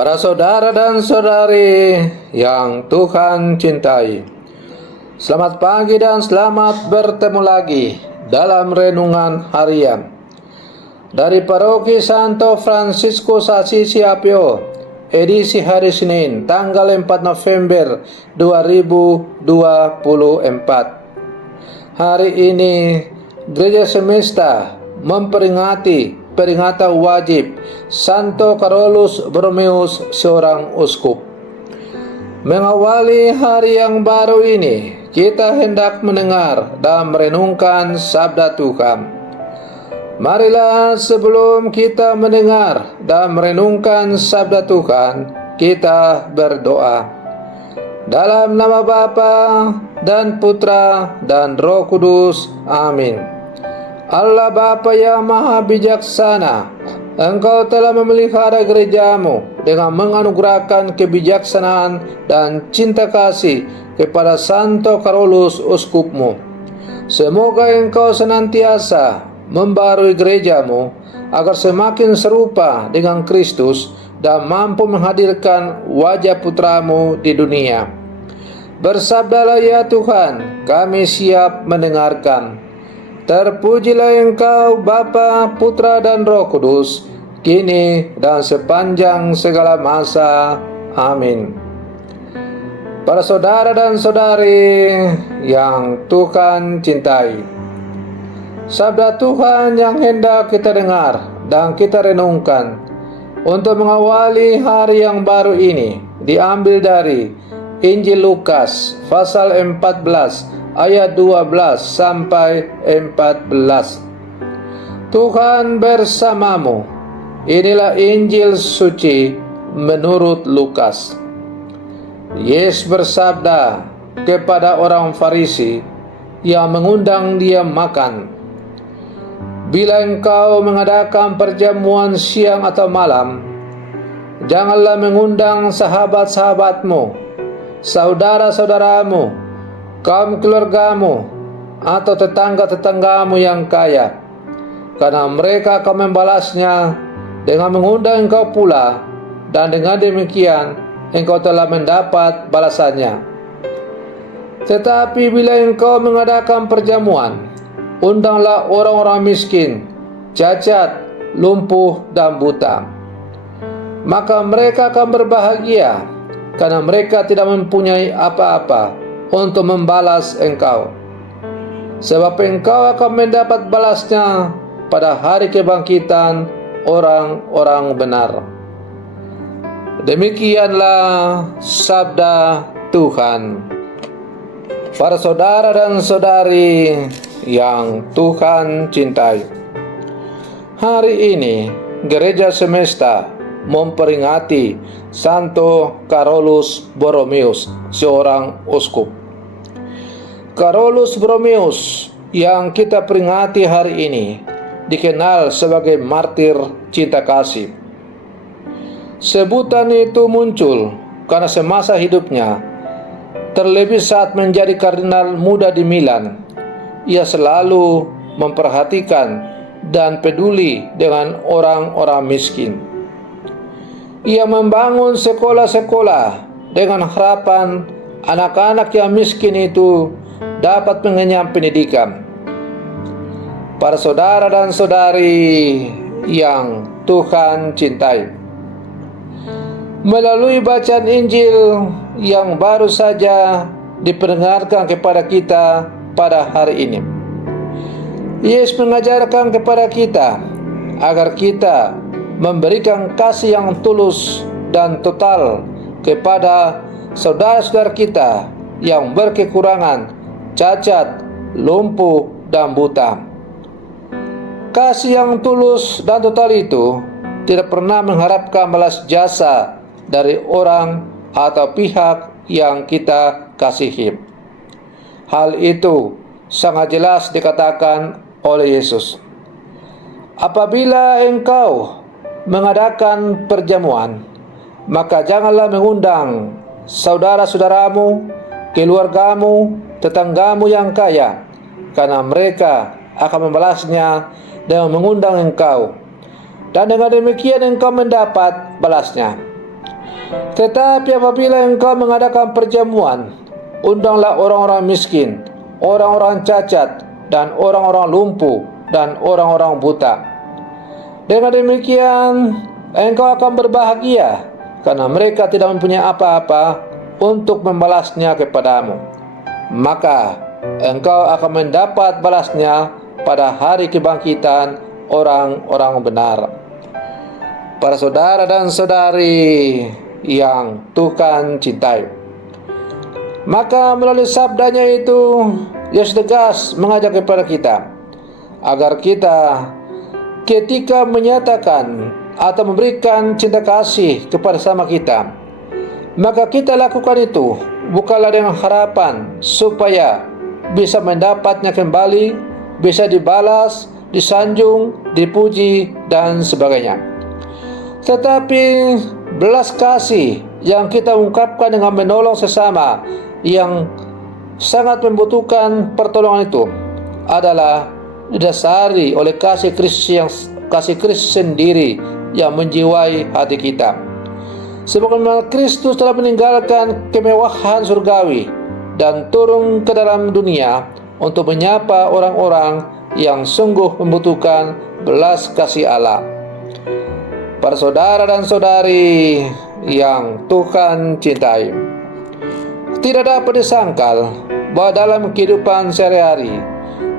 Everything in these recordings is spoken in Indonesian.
Para saudara dan saudari yang Tuhan cintai, selamat pagi dan selamat bertemu lagi dalam renungan harian dari Paroki Santo Fransiskus Assisi Apio, edisi hari Senin, tanggal 4 November 2024. Hari ini Gereja Semesta memperingati peringatan wajib Santo Carolus Borromeus, seorang uskup. Mengawali hari yang baru ini, kita hendak mendengar dan merenungkan sabda Tuhan. Marilah sebelum kita mendengar dan merenungkan sabda Tuhan, kita berdoa. Dalam nama Bapa dan Putra dan Roh Kudus. Amin. Allah Bapa yang Maha Bijaksana, Engkau telah memelihara gerejamu dengan menganugerahkan kebijaksanaan dan cinta kasih kepada Santo Carolus uskupmu. Semoga Engkau senantiasa membarui gerejamu agar semakin serupa dengan Kristus dan mampu menghadirkan wajah putramu di dunia. Bersabdalah ya Tuhan, kami siap mendengarkan. Terpujilah Engkau Bapa, Putra dan Roh Kudus, kini dan sepanjang segala masa. Amin. Para saudara dan saudari yang Tuhan cintai, sabda Tuhan yang hendak kita dengar dan kita renungkan untuk mengawali hari yang baru ini diambil dari Injil Lukas pasal 14 ayat 12 sampai 14. Tuhan bersamamu. Inilah Injil suci menurut Lukas. Yesus bersabda kepada orang Farisi yang mengundang dia makan, "Bila engkau mengadakan perjamuan siang atau malam, janganlah mengundang sahabat-sahabatmu, saudara-saudaramu, kaum keluargamu, atau tetangga-tetanggamu yang kaya, karena mereka akan membalasnya dengan mengundang engkau pula, dan dengan demikian engkau telah mendapat balasannya. Tetapi bila engkau mengadakan perjamuan, undanglah orang-orang miskin, cacat, lumpuh, dan buta. Maka mereka akan berbahagia, karena mereka tidak mempunyai apa-apa untuk membalas engkau. Sebab engkau akan mendapat balasnya pada hari kebangkitan orang-orang benar." Demikianlah sabda Tuhan. Para saudara dan saudari yang Tuhan cintai, hari ini Gereja Semesta memperingati Santo Carolus Borromeus, seorang uskup. Carolus Borromeus yang kita peringati hari ini dikenal sebagai martir cinta kasih. Sebutan itu muncul karena semasa hidupnya, terlebih saat menjadi kardinal muda di Milan, ia selalu memperhatikan dan peduli dengan orang-orang miskin. Ia membangun sekolah-sekolah dengan harapan anak-anak yang miskin itu dapat mengenyam pendidikan. Para saudara dan saudari yang Tuhan cintai, melalui bacaan Injil yang baru saja diperdengarkan kepada kita pada hari ini, Yesus mengajarkan kepada kita agar kita memberikan kasih yang tulus dan total kepada saudara-saudara kita yang berkekurangan, cacat, lumpuh, dan buta. Kasih yang tulus dan total itu tidak pernah mengharapkan balas jasa dari orang atau pihak yang kita kasihi. Hal itu sangat jelas dikatakan oleh Yesus. Apabila engkau mengadakan perjamuan, maka janganlah mengundang saudara-saudaramu, keluargamu, tetanggamu yang kaya, karena mereka akan membalasnya dengan mengundang engkau, dan dengan demikian engkau mendapat balasnya. Tetapi apabila engkau mengadakan perjamuan, undanglah orang-orang miskin, orang-orang cacat, dan orang-orang lumpuh, dan orang-orang buta. Dengan demikian, engkau akan berbahagia, karena mereka tidak mempunyai apa-apa untuk membalasnya kepadamu. Maka engkau akan mendapat balasnya pada hari kebangkitan orang-orang benar. Para saudara dan saudari yang Tuhan cintai, maka melalui sabdanya itu, Yesus tegas mengajak kepada kita agar kita ketika menyatakan atau memberikan cinta kasih kepada sama kita, maka kita lakukan itu bukanlah dengan harapan supaya bisa mendapatnya kembali, bisa dibalas, disanjung, dipuji, dan sebagainya. Tetapi belas kasih yang kita ungkapkan dengan menolong sesama yang sangat membutuhkan pertolongan itu adalah didasari oleh kasih Kristus sendiri yang menjiwai hati kita. Sebagaimana Kristus telah meninggalkan kemewahan surgawi dan turun ke dalam dunia untuk menyapa orang-orang yang sungguh membutuhkan belas kasih Allah. Para saudara dan saudari yang Tuhan cintai, tidak dapat disangkal bahwa dalam kehidupan sehari-hari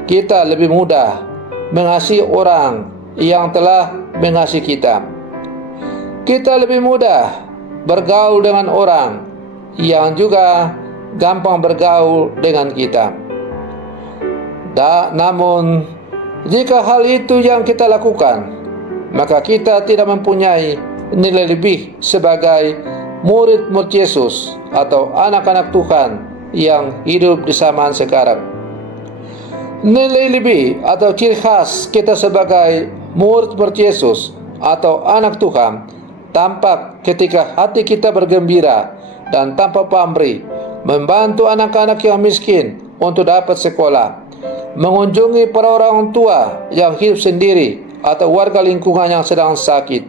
kita lebih mudah mengasihi orang yang telah mengasihi kita. Kita lebih mudah bergaul dengan orang yang juga gampang bergaul dengan kita. Namun, jika hal itu yang kita lakukan, maka kita tidak mempunyai nilai lebih sebagai murid-murid Yesus atau anak-anak Tuhan yang hidup di zaman sekarang. Nilai lebih atau ciri khas kita sebagai murid-murid Yesus atau anak Tuhan tampak ketika hati kita bergembira dan tanpa pamrih membantu anak-anak yang miskin untuk dapat sekolah, mengunjungi para orang tua yang hidup sendiri atau warga lingkungan yang sedang sakit,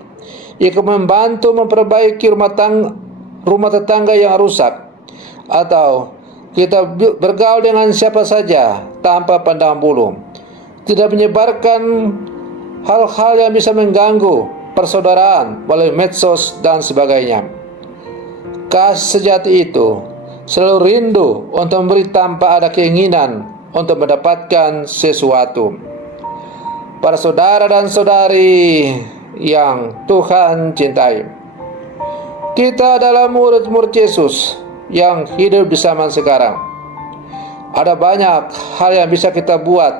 ikut membantu memperbaiki rumah tetangga yang rusak, atau kita bergaul dengan siapa saja tanpa pandang bulu, tidak menyebarkan hal-hal yang bisa mengganggu persaudaraan melalui medsos dan sebagainya. Kasih sejati itu selalu rindu untuk memberi tanpa ada keinginan untuk mendapatkan sesuatu. Para saudara dan saudari yang Tuhan cintai, kita adalah murid-murid Yesus yang hidup di zaman sekarang. Ada banyak hal yang bisa kita buat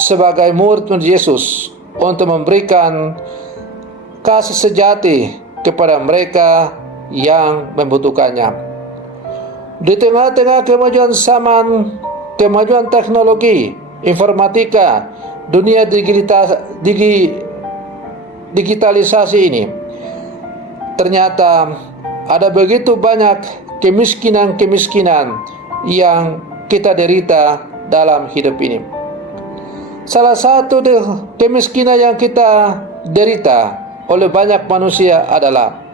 sebagai murid-murid Yesus untuk memberikan kasih sejati kepada mereka yang membutuhkannya. Di tengah-tengah kemajuan zaman, kemajuan teknologi, informatika, dunia digitalisasi ini, ternyata ada begitu banyak kemiskinan-kemiskinan yang kita derita dalam hidup ini. Salah satu kemiskinan yang kita derita oleh banyak manusia adalah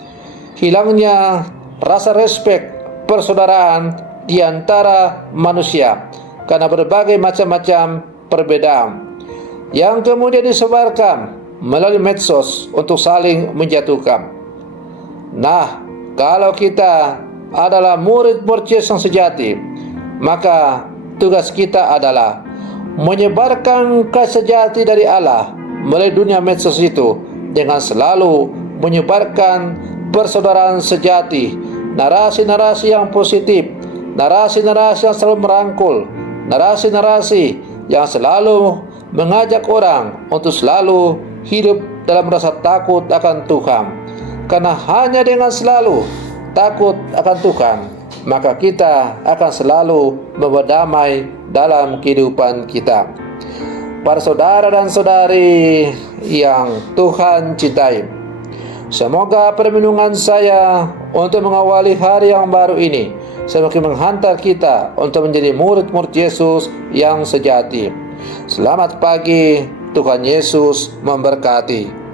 hilangnya rasa respek persaudaraan di antara manusia karena berbagai macam-macam perbedaan yang kemudian disebarkan melalui medsos untuk saling menjatuhkan. Nah, kalau kita adalah murid-murid Yesus yang sejati, maka tugas kita adalah menyebarkan kasih sejati dari Allah melalui dunia medsos itu dengan selalu menyebarkan persaudaraan sejati, narasi-narasi yang positif, narasi-narasi yang selalu merangkul, narasi-narasi yang selalu mengajak orang untuk selalu hidup dalam rasa takut akan Tuhan. Karena hanya dengan selalu takut akan Tuhan, maka kita akan selalu membawa damai dalam kehidupan kita. Para saudara dan saudari yang Tuhan cintai, semoga permenungan saya untuk mengawali hari yang baru ini semakin menghantar kita untuk menjadi murid-murid Yesus yang sejati. Selamat pagi, Tuhan Yesus memberkati.